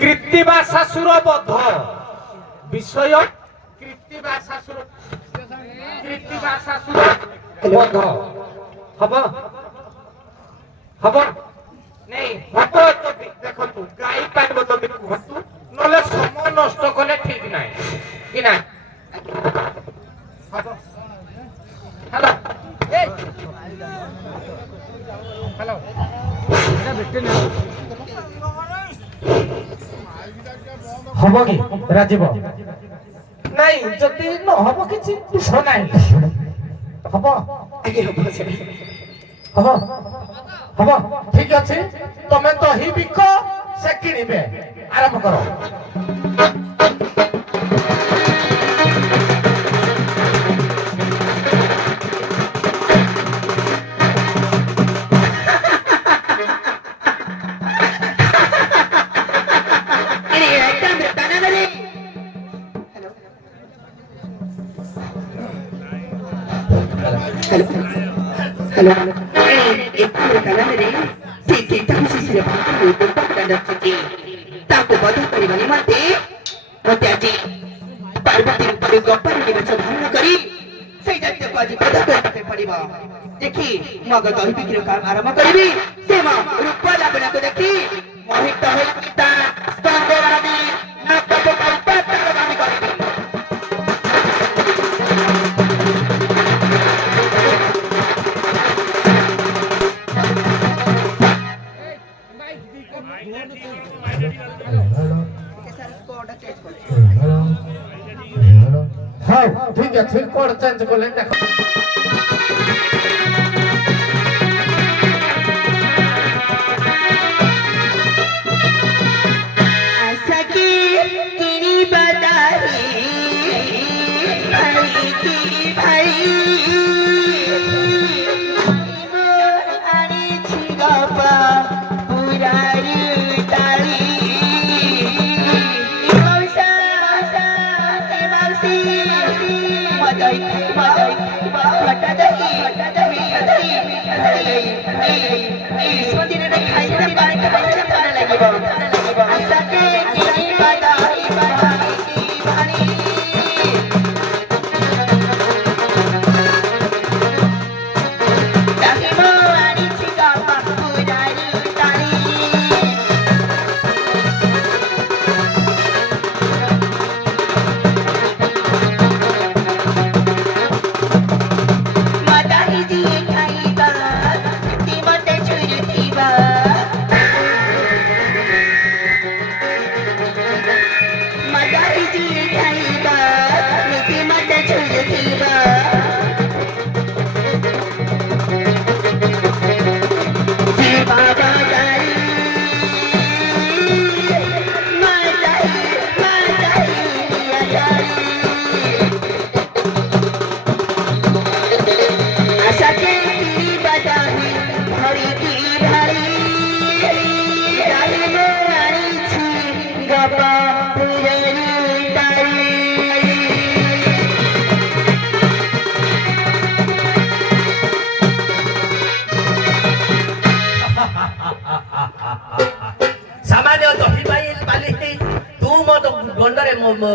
কৃত্তিবা শাশুর বধ বিষয় কৃত্তিবা শাশুর বধ হব হব নেই হব যদি দেখন্তু গাই পাইব যদি কুহতু নলে সময় নষ্ট কলে ঠিক নাই কি না হব হ্যালো হ্যালো এটা বেটে না হব কি রাজীব নাই যদি ন হব কিছু শোনাই হব আগে হব হব হব ঠিক আছে তুমি তো হি বিক সে কিনিবে আরম্ভ করো Halo, itu kanan ini. Sisi tahu sisi lepas itu tempat dan sisi. Tahu bodoh dari mana mati? Mati aja. Parvati pada gopar di macam mana kari? Saya jadi tu aja bodoh dari pariba. Dekhi, maga tahu pikir kam arama kari. Sema, rupa lagu aku dekhi. Mohit tahu kita. Standar kami. Nak tahu kau patah kami kari. হ্যাঁ ঠিক আছে code change করলেন দেখো আশা কি কিনি বাদাহি ভাই কি ভাই আরে ছিগাপা পুরারি তালি Madai, mata dahi, semua tidak ada kaya dan barang kaya mana lagi bang? Asake kini badai, bani. Dahi mo ani cika paku dari tali.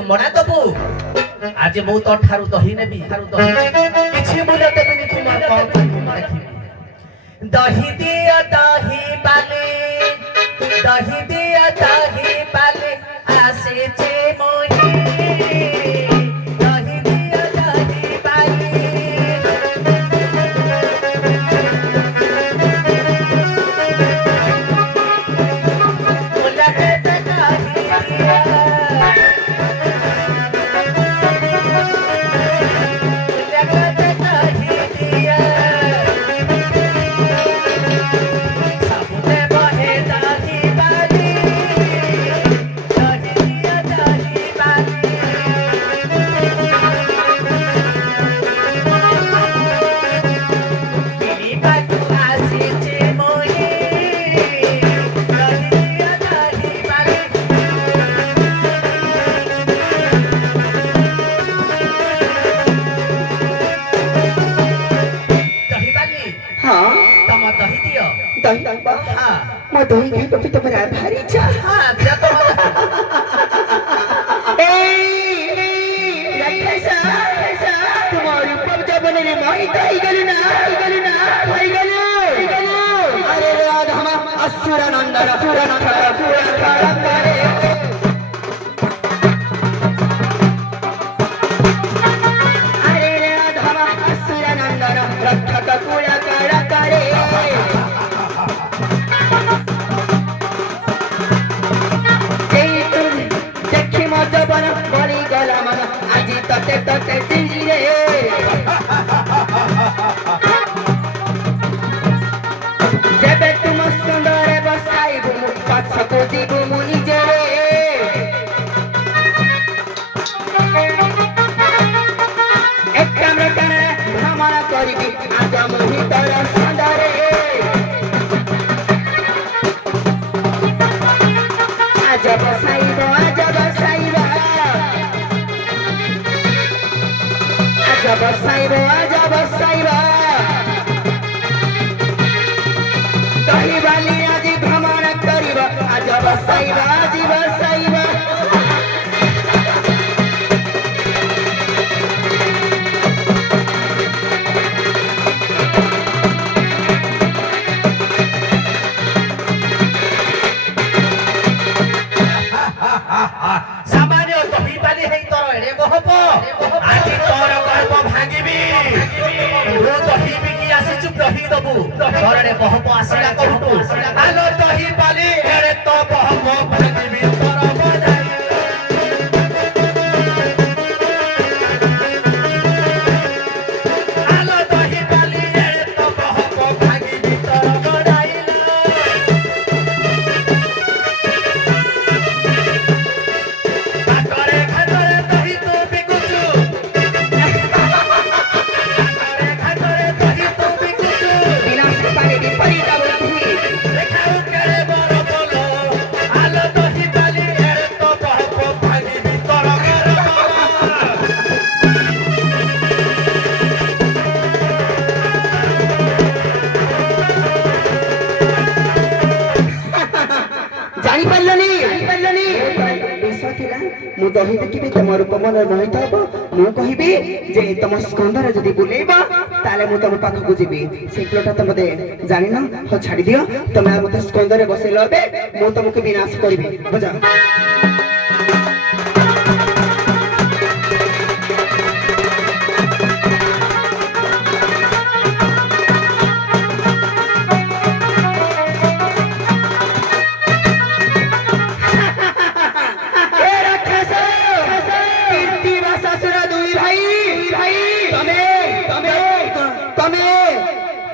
মনা দেবু আজ মু তো ঠারু দহি নেবি কিছু মূল্য দেবিনি তোমার দেখিবি দহি দিয়া দহি পালে দহি দিয়া দহি পালে আসেছে মহি দহি দিয়া দহি পালে ମୁଁ ଦହି ଦେଖିବି ତମ ରୂପ ମନ ମୋହିତ ହବ ମୁଁ କହିବି ଯେ ତମ ସ୍କନ୍ଧରେ ଯଦି ବୁଲେଇବ ତାହେଲେ ମୁଁ ତମ ପାଖକୁ ଯିବି ସେଇ ପିଲାଟା ତ ମତେ ଜାଣିନ ହଉ ଛାଡି ଦିଅ ତମେ ମତେ ସ୍କନ୍ଧରେ ବସେଇଲ ଏବେ ମୁଁ ତମକୁ ବିନାଶ କରିବି ବୁଝ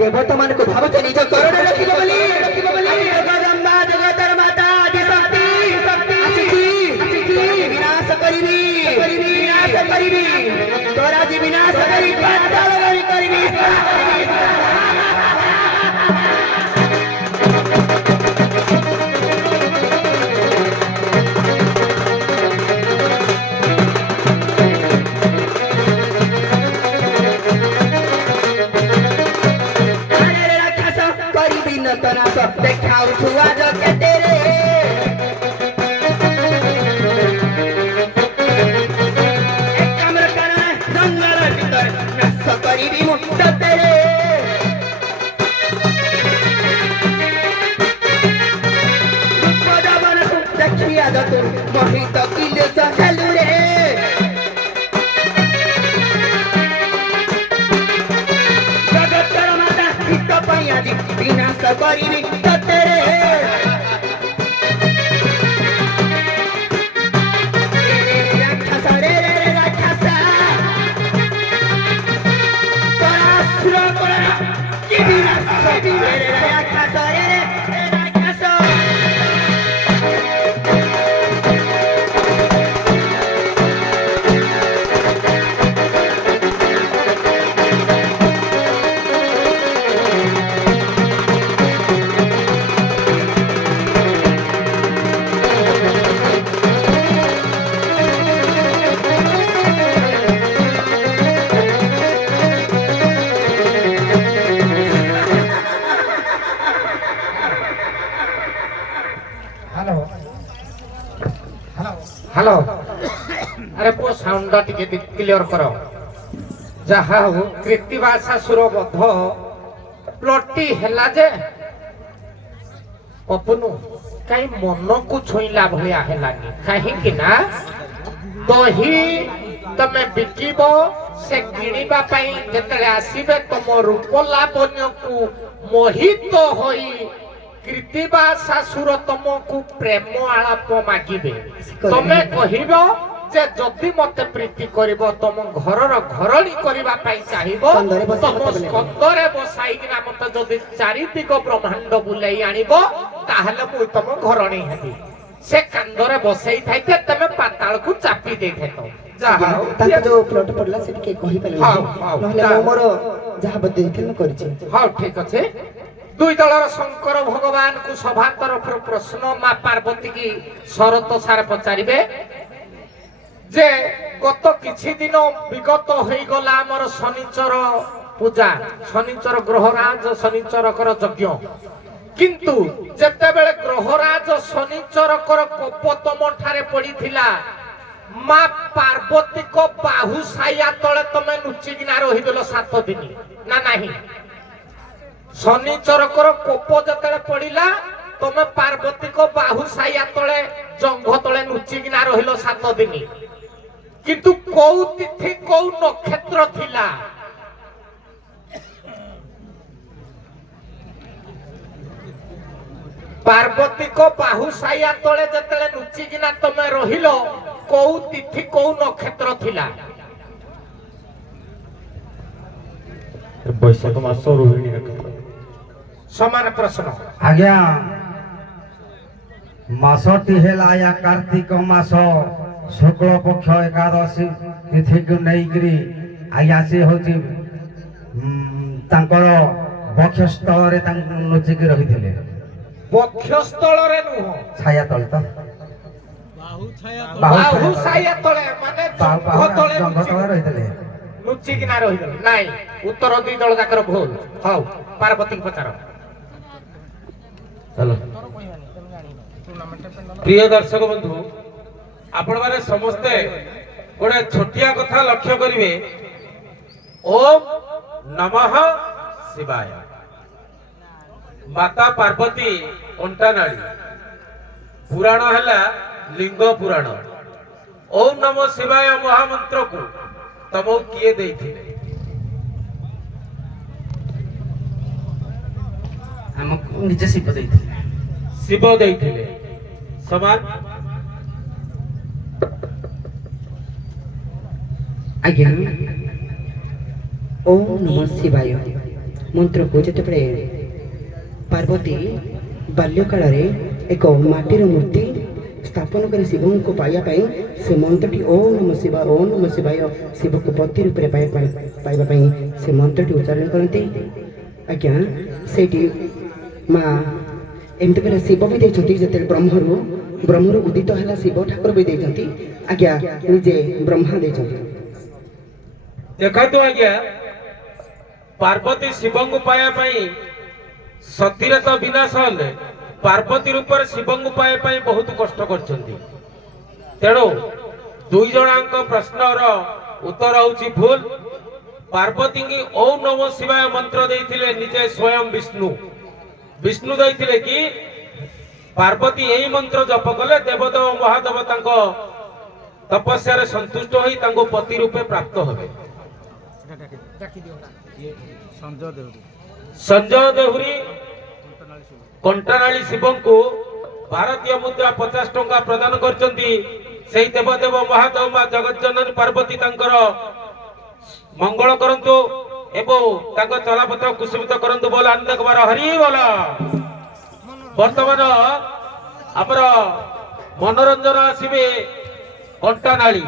ବର୍ତ୍ତମାନ କୁ ଭାବୁଛ ନିଜ କରରେ ରଖିବ ବୋଲି ଜଗଦମ୍ବା ଜଗତର ମାତା ଆଦି ଶକ୍ତି ଆସିଛି ବିନାଶ କରିବି ବିନାଶ କରିବି ତୋର ଆଜି ବିନାଶ କରି ପାତାଳ କରିବି देखाऊ आज केते रे एक कमर करा जंगल भीतर नष्ट करिबी मुक्त तेरे पदावन देखिया जतो मोहित किले चलू रे जगतर माता हित पई आज विनाश करिबी हेलो अरे पो साउंड टिके क्लियर करो जहा हो कृतिभाषा सुरबद्ध प्लॉटी हैला जे ଅପନୁ କାଇଁ ମନକୁ ଛୁଇଁଲା ଭଳିଆ ହେଲାନି କାହିଁକି ନା ଦହି ତମେ ବିକିବ ସେ କିଣିବା ପାଇଁ ଯେତେବେଳେ ଆସିବେ ତମ ରୂପ ଲାବଣ୍ୟକୁ ମୋହିତ ହୋଇ କୀର୍ତ୍ତିବା ଶାଶୁର ତମକୁ ପ୍ରେମ ଆଳାପ ମାଗିବେ ତମେ କହିବ ଯେ ଯଦି ମତେ ପ୍ରୀତି କରିବ ତମ ଘରର ଘରଣୀ କରିବା ପାଇଁ ଚାହିଁବ ତମ ସ୍କନ୍ଧରେ ବସାଇକିନା ମତେ ଯଦି ଚାରିଦିଗ ବ୍ରହ୍ମାଣ୍ଡ ବୁଲେଇ ଆଣିବ ତାହେଲେ ମୁଁ ତମ ଘରଣୀ ହେବି ସେ କାନ୍ଧରେ ବସେଇ ଥାଇତେ ତମେ ପାତାଳକୁ ଚାପି ଦେଇଥାଇତ ଯାହା ତାଙ୍କ ଯୋଉ ପ୍ଲଟ ପଡିଲା ସେଠି କିଏ କହିପାରିଲା ନହେଲେ ମୁଁ ମୋର ଯାହା ବଦେଇଥିଲି ମୁଁ କରିଛି ହଉ ଠିକ ଅଛି ଦୁଇ ଦଳର ଶଙ୍କର ଭଗବାନଙ୍କୁ ସଭା ତରଫରୁ ପ୍ରଶ୍ନ ମା ପାର୍ବତୀ କି ଶରତ ସାର ପଚାରିବେ ଯେ ଗତ କିଛି ଦିନ ବିଗତ ହେଇଗଲା ଆମର ଶନିଚର ପୂଜା ଶନିଚର ଗ୍ରହରାଜ ଶନିଚରକର ଯଜ୍ଞ କିନ୍ତୁ ଯେତେବେଳେ ଗ୍ରହରାଜ ଶନିଚରକର କୋପ ତମ ଠାରେ ପଡିଥିଲା ମା ପାର୍ବତୀଙ୍କ ବାହୁ ସାୟା ତଳେ ତମେ ଲୁଚିକିନା ରହିଦେଲ 7 ଦିନ ନା ନାହିଁ ଶନିଚରକର କୋପ ଯେତେବେଳେ ପଡିଲା ତମେ ପାର୍ବତୀଙ୍କ ବାହୁ ସାୟା ତଳେ ଜଙ୍ଘ ତଳେ ଲୁଚିକିନା ରହିଲ 7 ଦିନ କିନ୍ତୁ କୋଉ ତିଥି କୋଉ ନକ୍ଷତ୍ର ଥିଲା ପାର୍ବତୀଙ୍କ ବାହୁ ସାୟା ତଳେ ଯେତେବେଳେ ଲୁଚିକିନା ତମେ ରହିଲ କୋଉ ତିଥି କୋଉ ନକ୍ଷତ୍ର ଥିଲା ବୈଶାଖ ମାସ ରୋହିଣୀ ନକ୍ଷତ୍ର ସମାନ ପ୍ରଶ୍ନ ଆଜ୍ଞା ମାସଟି ହେଲା या कार्तिक मास शुक्ल पक्ष एकादशी तिथि को नेइकरी आज्ञा से होची तांकर बक्षस्थल रे लुचिकी रहिथिले ବକ୍ଷସ୍ଥଳରେ ନୁହଁ छाया तल तो ବାହୁ ସାୟା ତଳେ ମାନେ ଜଙ୍ଘ ତଳେ जंग तल रहिथिले ଲୁଚିକିନା ରହିଗଲ ନାଇଁ ଉତ୍ତର ଦୁଇ ଦଳ ଯାକର ଭୁଲ ହଉ ପାର୍ବତୀଙ୍କୁ ପଚାର ଚାଲ ପ୍ରିୟ ଦର୍ଶକ ବନ୍ଧୁ ଆପଣ ମାନେ ସମସ୍ତେ ଗୋଟେ ଛୋଟିଆ କଥା ଲକ୍ଷ୍ୟ କରିବେ ଓମ୍ ନମଃ ଶିବାୟ ମାତା ପାର୍ବତୀ କଣ୍ଟା ନାଳି ପୁରାଣ ହେଲା ଲିଙ୍ଗ ପୁରାଣ ଓମ୍ ନମଃ ଶିବାୟ ମହାମନ୍ତ୍ରକୁ ତମକୁ କିଏ ଦେଇଥିଲେ ଆମକୁ ନିଜେ ଶିବ ଦେଇଥିଲେ ଶିବ ଦେଇଥିଲେ ସମାନ ଆଜ୍ଞା ଓମ୍ ନମଃ ଶିବାୟ ମନ୍ତ୍ରକୁ ଯେତେବେଳେ ପାର୍ବତୀ ବାଲ୍ୟକାଳରେ ଏକ ମାଟିର ମୂର୍ତ୍ତି ସ୍ଥାପନ କରି ଶିବଙ୍କୁ ପାଇବା ପାଇଁ ସେ ମନ୍ତ୍ରଟି ଓମ୍ ନମଃ ଶିବାୟ ଶିବକୁ ପତି ରୂପରେ ପାଇବା ପାଇଁ ସେ ମନ୍ତ୍ରଟି ଉଚ୍ଚାରଣ କରନ୍ତି ଆଜ୍ଞା ସେଇଠି ମା ଏମିତି କରି ଶିବ ବି ଦେଇଛନ୍ତି ଯେତେବେଳେ ବ୍ରହ୍ମରୁ ଉଦିତ ହେଲା ଶିବ ଠାକୁର ବି ଦେଇଛନ୍ତି ଆଜ୍ଞା ନିଜେ ବ୍ରହ୍ମା ଦେଇଛନ୍ତି ଦେଖନ୍ତୁ ଆଜ୍ଞା ପାର୍ବତୀ ଶିବଙ୍କୁ ପାଇବା ପାଇଁ ସତୀର ତ ବିନାଶ ହେଲେ ପାର୍ବତୀ ରୂପରେ ଶିବଙ୍କୁ ପାଇବା ପାଇଁ ବହୁତ କଷ୍ଟ କରିଛନ୍ତି ତେଣୁ ଦୁଇ ଜଣଙ୍କ ପ୍ରଶ୍ନର ଉତ୍ତର ହେଉଛି ଭୁଲ ପାର୍ବତୀଙ୍କୁ ଓମ୍ ନମଃ ଶିବାୟ ମନ୍ତ୍ର ଦେଇଥିଲେ ନିଜେ ସ୍ୱୟଂ ବିଷ୍ଣୁ ଦେଇଥିଲେ କି ପାର୍ବତୀ ଏହି ମନ୍ତ୍ର ଜପ କଲେ ଦେବଦେବ ମହାଦେବ ତାଙ୍କ ତପସ୍ୟାରେ ସନ୍ତୁଷ୍ଟ ହୋଇ ତାଙ୍କୁ ପତି ରୂପେ ପ୍ରାପ୍ତ ହେବେ ସଞ୍ଜୟ ଦେହୁରୀ କଣ୍ଟାନାଳି ଶିବଙ୍କୁ ଭାରତୀୟ ମୁଦ୍ରା 50 ଟଙ୍କା ପ୍ରଦାନ କରିଛନ୍ତି ସେହି ଦେବଦେବ ମହାଦେବ ମା ଜଗଜ୍ଜନନୀ ପାର୍ବତୀ ତାଙ୍କର ମଙ୍ଗଳ କରନ୍ତୁ ଏବଂ ତାଙ୍କ ଚଲାପଥ କୁସୁମିତ କରନ୍ତୁ ବୋଲ ଆନନ୍ଦ କୁମାର ହରି ବୋଲ ବର୍ତ୍ତମାନ ଆମର ମନୋରଞ୍ଜନ ଆସିବେ କଣ୍ଟାନାଳି